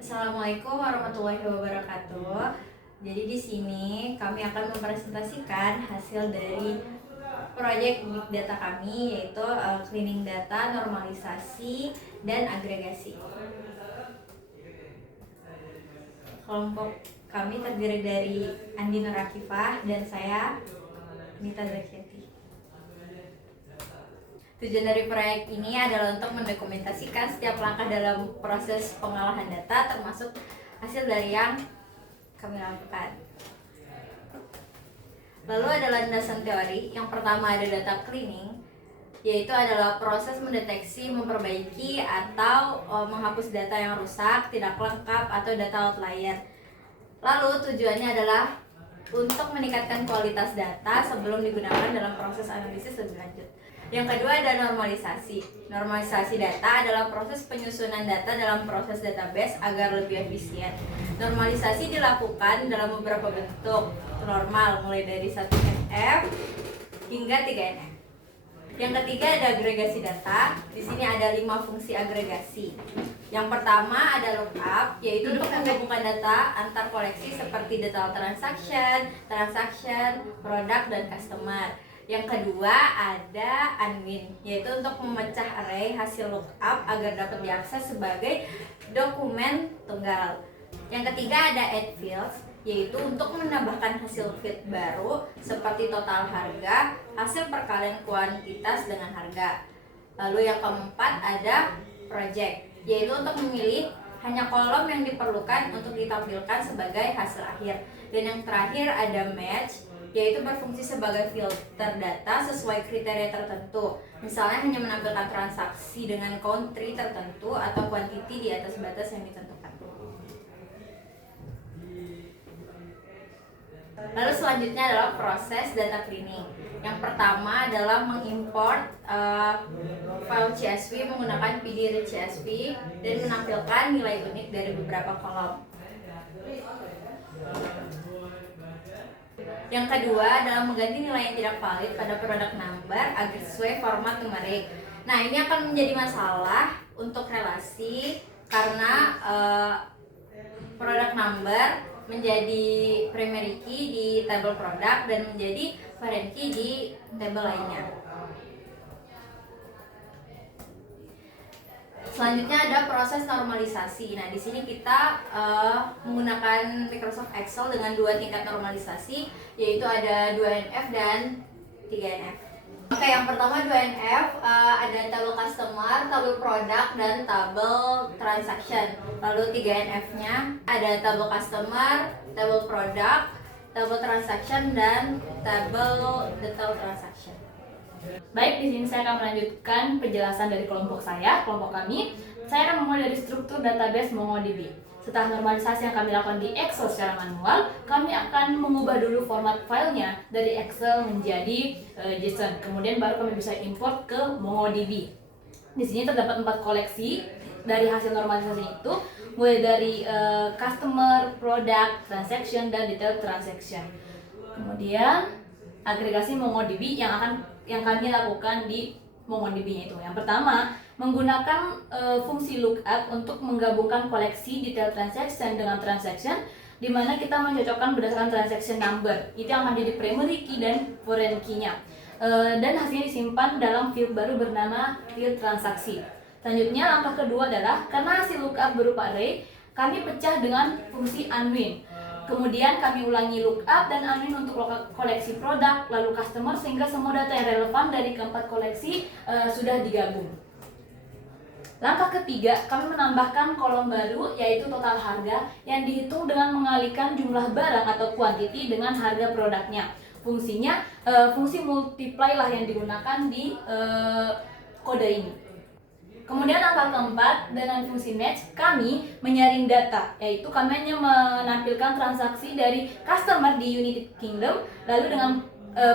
Assalamualaikum warahmatullahi wabarakatuh. Jadi di sini kami akan mempresentasikan hasil dari proyek Big Data kami, yaitu cleaning data, normalisasi, dan agregasi. Kelompok kami terdiri dari Andi Nur Akifah dan saya, Nita Zakiati. Tujuan dari proyek ini adalah untuk mendokumentasikan setiap langkah dalam proses pengolahan data, termasuk hasil dari yang kami lakukan. Lalu ada landasan teori. Yang pertama ada data cleaning, yaitu adalah proses mendeteksi, memperbaiki, atau menghapus data yang rusak, tidak lengkap, atau data outlier. Lalu tujuannya adalah untuk meningkatkan kualitas data sebelum digunakan dalam proses analisis lebih lanjut. Yang kedua ada normalisasi. Normalisasi data adalah proses penyusunan data dalam proses database agar lebih efisien. Normalisasi dilakukan dalam beberapa bentuk normal, mulai dari 1NF hingga 3NF. Yang ketiga ada agregasi data. Di sini ada 5 fungsi agregasi. Yang pertama ada lookup, yaitu untuk menggabungkan data antar koleksi seperti detail transaction, produk, dan customer. Yang kedua ada unwin, yaitu untuk memecah array hasil lookup agar dapat diakses sebagai dokumen tunggal. Yang ketiga ada add fields, yaitu untuk menambahkan hasil field baru seperti total harga, hasil perkalian kuantitas dengan harga. Lalu yang keempat ada project, yaitu untuk memilih hanya kolom yang diperlukan untuk ditampilkan sebagai hasil akhir. Dan yang terakhir ada match, yaitu berfungsi sebagai filter data sesuai kriteria tertentu. Misalnya hanya menampilkan transaksi dengan country tertentu atau quantity di atas batas yang ditentukan. Lalu selanjutnya adalah proses data cleaning. Yang pertama adalah mengimport file CSV menggunakan PD CSV dan menampilkan nilai unik dari beberapa kolom. Yang kedua adalah mengganti nilai yang tidak valid pada product number agar sesuai format numerik. Nah, ini akan menjadi masalah untuk relasi karena product number menjadi primary key di table produk dan menjadi foreign key di table lainnya. Selanjutnya ada proses normalisasi. Nah, di sini kita menggunakan Microsoft Excel dengan 2 tingkat normalisasi, yaitu ada 2NF dan 3NF. Oke, yang pertama 2NF ada tabel customer, tabel produk, dan tabel transaction. Lalu 3NF-nya ada tabel customer, tabel produk, tabel transaction, dan tabel detail transaction. Baik, di sini saya akan melanjutkan penjelasan dari kelompok kami. Saya akan memulai dari struktur database MongoDB. Setelah normalisasi yang kami lakukan di Excel secara manual, kami akan mengubah dulu format filenya dari Excel menjadi JSON. Kemudian baru kami bisa import ke MongoDB. Di sini terdapat 4 koleksi dari hasil normalisasi itu, mulai dari customer, product, transaction, dan detail transaction. Kemudian agregasi MongoDB yang kami lakukan di MongoDB itu. Yang pertama, menggunakan fungsi lookup untuk menggabungkan koleksi detail transaction dengan transaction, di mana kita mencocokkan berdasarkan transaction number. Itu yang akan jadi primary key dan foreign key-nya. Dan hasilnya disimpan dalam field baru bernama field transaksi. Selanjutnya, langkah kedua adalah karena hasil lookup berupa array, kami pecah dengan fungsi unwin. Kemudian kami ulangi lookup dan unwin untuk koleksi produk, lalu customer, sehingga semua data yang relevan dari keempat koleksi sudah digabung. Langkah ketiga, kami menambahkan kolom baru, yaitu total harga, yang dihitung dengan mengalihkan jumlah barang atau quantity dengan harga produknya. Fungsinya, fungsi multiply lah yang digunakan di kode ini. Kemudian langkah keempat, dengan fungsi match, kami menyaring data, yaitu kami hanya menampilkan transaksi dari customer di United Kingdom. Lalu dengan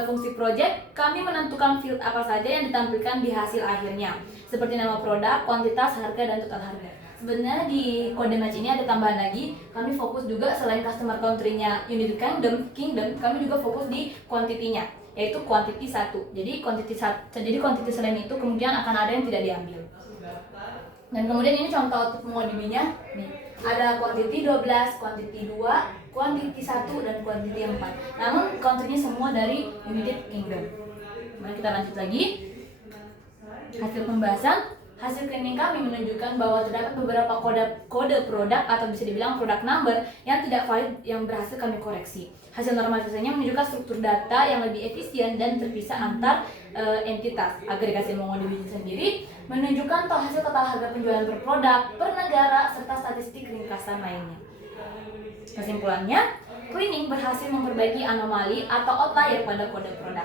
fungsi project, kami menentukan field apa saja yang ditampilkan di hasil akhirnya, seperti nama produk, kuantitas, harga, dan total harga. Sebenarnya di kode match ini ada tambahan lagi, kami fokus juga selain customer country-nya United Kingdom, kami juga fokus di quantity-nya, yaitu quantity 1. Jadi quantity selain itu kemudian akan ada yang tidak diambil. Dan kemudian ini contoh output MongoDB-nya. Nih, ada quantity 12, quantity 2, quantity 1 dan quantity 4. Namun country-nya semua dari United Kingdom. Mari kita lanjut lagi. Hasil pembahasan. Hasil cleaning kami menunjukkan bahwa terdapat beberapa kode produk atau bisa dibilang product number yang tidak valid yang berhasil kami koreksi. Hasil normalisasinya menunjukkan struktur data yang lebih efisien dan terpisah antar entitas. Agregasi MongoDB sendiri menunjukkan hasil total harga penjualan per produk, per negara, serta statistik ringkasan lainnya. Kesimpulannya, cleaning berhasil memperbaiki anomali atau outlier pada kode produk.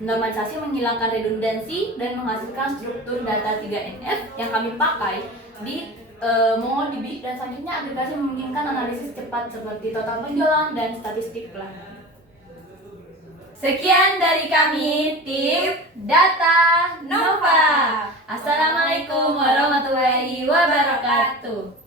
Normalisasi menghilangkan redundansi dan menghasilkan struktur data 3NF yang kami pakai di MongoDB, dan selanjutnya agregasi memungkinkan analisis cepat seperti total penjualan dan statistik pelanggan. Sekian dari kami, tim Data Nova. Assalamualaikum warahmatullahi wabarakatuh.